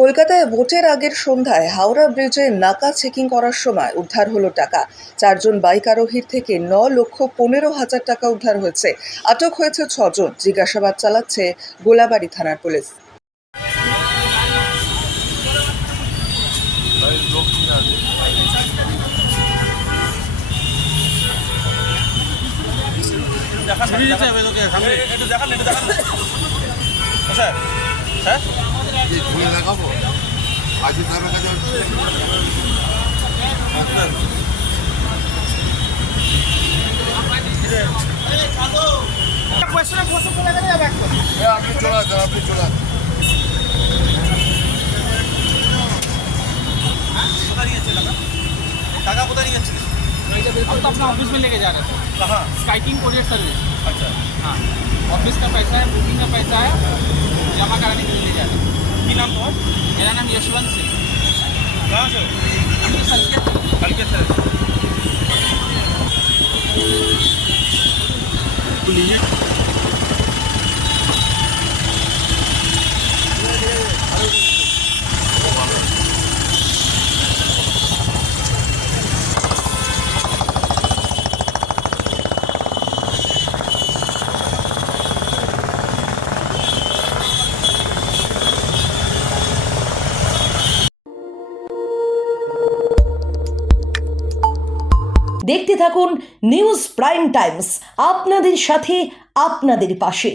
কলকাতায় ভোটের আগের সন্ধ্যায় হাওড়া ব্রিজে নাকা চেকিং করার সময় উদ্ধার হলো টাকা। 4 জন বাইক আরোহীর থেকে 9,15,000 টাকা উদ্ধার হয়েছে। আটক হয়েছে 6 জন। জিজ্ঞাসাবাদ চালাচ্ছে গোলাবাড়ি থানার পুলিশ। লাগাবো আজ তার কাছে আপনি চলে আসেন, আপনি চলে আসেন। टाका पता नहीं अच्छे अब तो अपना ऑफिस में लेके जा रहे थे। कहाँ स्काइकिंग कोरियर सर्विस। अच्छा हाँ, ऑफिस का पैसा है, बुकिंग का पैसा है, जमा कराने के लिए ले जा रहे हैं। की नाम तुम्हारा? मेरा नाम यशवंत सिंह। कहाँ से हल्के से দেখতে থাকুন নিউজ প্রাইম টাইমস, আপনাদের সাথে আপনাদের পাশে।